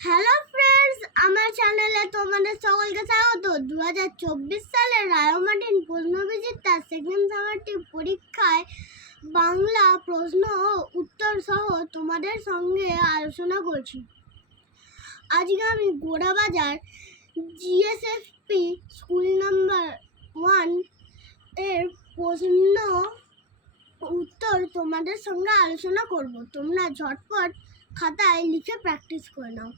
Hello friends, আমার চ্যানেলে তোমাদের সকলকে স্বাগত। 2024 সালের রায়মার্টিন প্রশ্নবিচিত্রা সেকেন্ড সেমিস্টার পরীক্ষায় বাংলা প্রশ্ন ও উত্তর সহ তোমাদের সঙ্গে আলোচনা করছি। আজকে আমি গোড়াবাজার জিএসএফপি স্কুল নাম্বার 1 এর প্রশ্ন উত্তর তোমাদের সঙ্গে আলোচনা করব। তোমরা ঝটপট খাতায় লিখে প্র্যাকটিস করে নাও।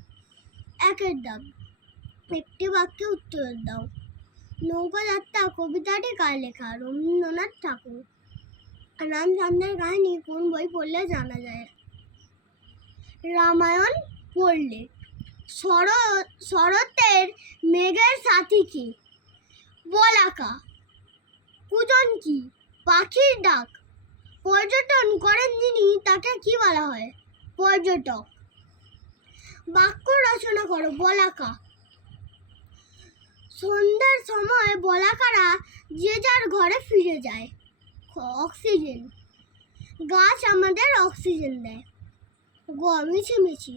একের দাগ, একটি বাক্যে উত্তর দাও। নৌকা যাত্রা কবিতাটি কার লেখা? রবীন্দ্রনাথ ঠাকুর। রামচন্দ্রের কাহিনী কোন বই পড়লে জানা যায়? রামায়ণ পড়লে। শরতের মেঘের সাথী কি? বলাকা। কুজন কি? পাখির ডাক। পর্যটন করেন যিনি, তাকে কি বলা হয়? পর্যটক। বাক্য রচনা করো। বলাকা। সন্ধ্যার সময় বলাকারা যে যার ঘরে ফিরে যায়। অক্সিজেন। গাছ আমাদের অক্সিজেন দেয়। মিছিমিছি।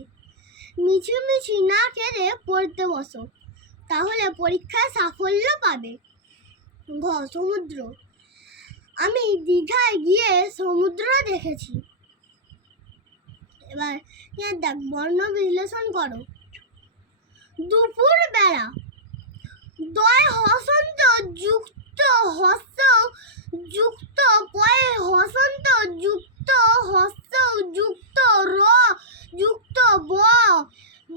মিছিমিছি না কেঁদে পড়তে বসো, তাহলে পরীক্ষায় সাফল্য পাবে। সমুদ্র। আমি দীঘায় গিয়ে সমুদ্র দেখেছি। এবার দেখ, বর্ণ বিশ্লেষণ করো। দুপুর বেলা। দয় হসন্ত যুক্ত হস্য যুক্ত পয়ে হসন্ত যুক্ত হস্য যুক্ত র যুক্ত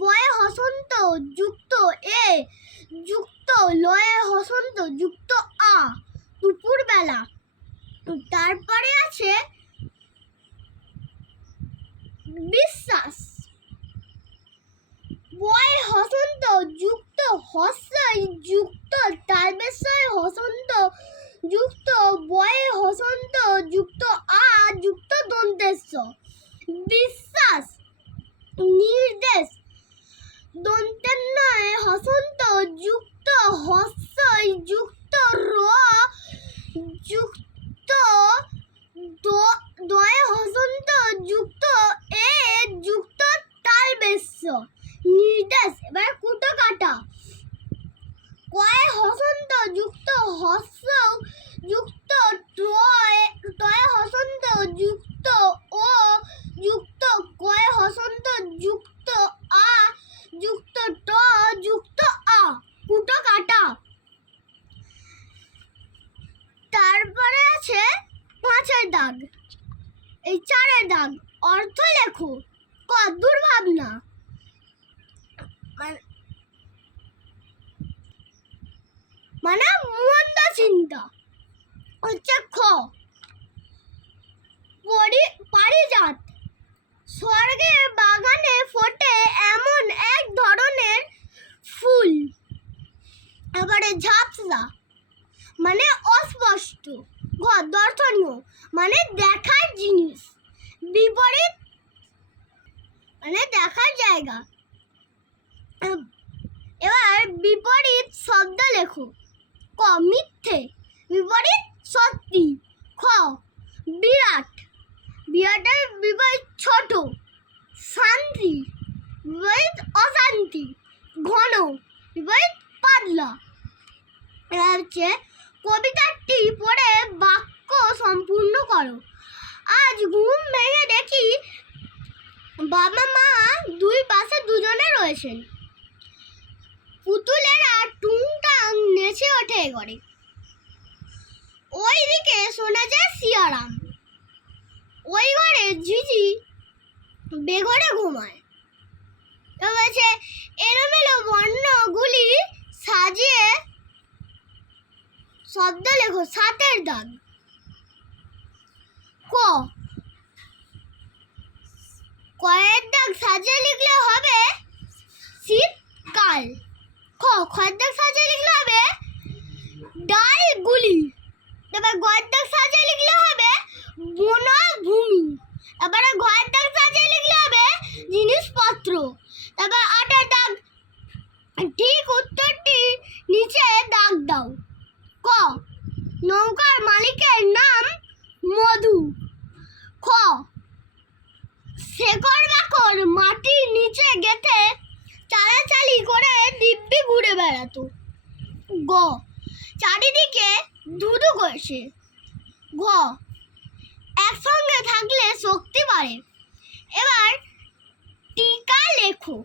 বয়ে হসন্ত যুক্ত এ যুক্ত লয়ে হসন্ত যুক্ত আ। দুপুর বেলা। তারপরে আছে বিশ্বাস। বয় হসন্ত যুক্ত হস্যই যুক্ত তালবেশয় হসন্ত যুক্ত বয়ে হসন্ত যুক্ত আ যুক্ত দন্তেশ্ব। বিশ্বাস। নির্দেশ। দন্তেন্নয় হসন্ত যুক্ত হস্যই যুক্ত র যুক্ত দয়ে হসন্ত যুক্ত এ যুক্ত তালবেশ্য। নির্দেশ। এবার কুটো কাটা। কয়ে হসন্ত যুক্ত হস্য যুক্ত টয়ে হসন্ত যুক্ত ও যুক্ত কয়ে হসন্ত যুক্ত আ যুক্ত ট যুক্ত আ। কুটো কাটা। তারপরে আছে 5-এর দাগ, এই 4-এর দাগ। অর্থ লেখো। ক, দুর্ভাবনা মানে মন্দ চিন্তা। হচ্ছে খ, পারিজাত। স্বর্গের বাগানে ফোটে এমন এক ধরনের ফুল। এবারে ঝাপসা মানে অস্পষ্ট। ঘ, দর্শনীয় মানে দেখার জিনিস। বিপরীত মানে দেখার জায়গা। এবার বিপরীত শব্দ লেখো। ক, মিথ্যে। বিপরীত সত্যি। খ, বিরাট। বিরাটের বিপরীত ছোট। শান্তি বিপরীত অশান্তি। ঘন বিপরীত পাতলা। এবার হচ্ছে কবিতাটি পড়ে বাক্য সম্পূর্ণ করো। আজ ঘুম ভেঙে দেখি বাবা মা দুই পাশে দুজনে রয়েছেন। পুতুলেরা টুংটাং নেচে ওঠে ঘরে। ওই দিকে শোনা যায় শিয়ারাম। ওই ঘরে ঝিঝি বেঘরে ঘুমায়। বলছে এলোমেলো বর্ণগুলি সাজিয়ে শব্দ লেখো। 7-এর দাগ। ক, কয়ের দাগ সাজিয়ে লিখলে হবে শীতকাল। খ, খয়ের দাগ সাজিয়ে লিখলে হবে ডালগুলি। এবার গয়ের দাগ সাজিয়ে লিখলে হবে বনভূমি। এবারে ঘয়ের দাগ সাজিয়ে লিখলে হবে জিনিসপত্র। তারপর 8-এর দাগ। ঠিক উত্তরটি নিচে দাগ দাও। ক, নৌকার মালিকের নাম মধু। খ, শেকড় বাকড় মাটির নিচে গেঁথে চালাচালি করে দিব্যি ঘুরে বেড়াতো। গ, চারিদিকে ধুধু করছে। ঘ, একসঙ্গে থাকলে শক্তি বাড়ে। এবার টিকা লেখো।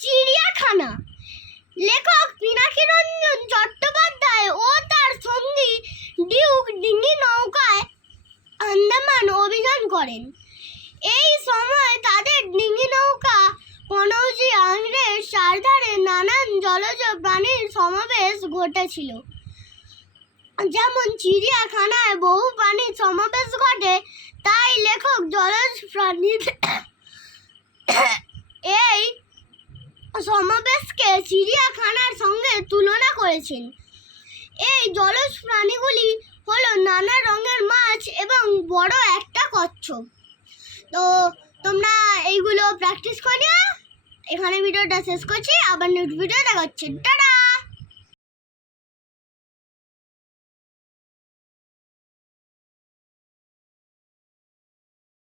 চিড়িয়াখানা। লেখক পিনাকিরঞ্জন চট্টোপাধ্যায় ও তার সঙ্গী ডিউক ডিঙি নৌকায় আন্দামান অভিযান করেন। এই সময় তাদের ডিঙি নৌকা কনৌজি আংড়ের চারধারে নানান জলজ প্রাণীর সমাবেশ ঘটেছিল। যেমন চিড়িয়াখানায় বহু প্রাণীর সমাবেশ ঘটে, তাই লেখক জলজ প্রাণীর এই সমাবেশকে চিড়িয়াখানার সঙ্গে তুলনা করেছেন। এই জলজ প্রাণীগুলি হলো নানা রঙের মাছ এবং বড় একটা কচ্ছপ। তো তোমরা এইগুলো প্র্যাকটিস করে নিও। এখানে ভিডিওটা শেষ করছি, আবার নেক্সট ভিডিও দেখা হচ্ছে। টাটা।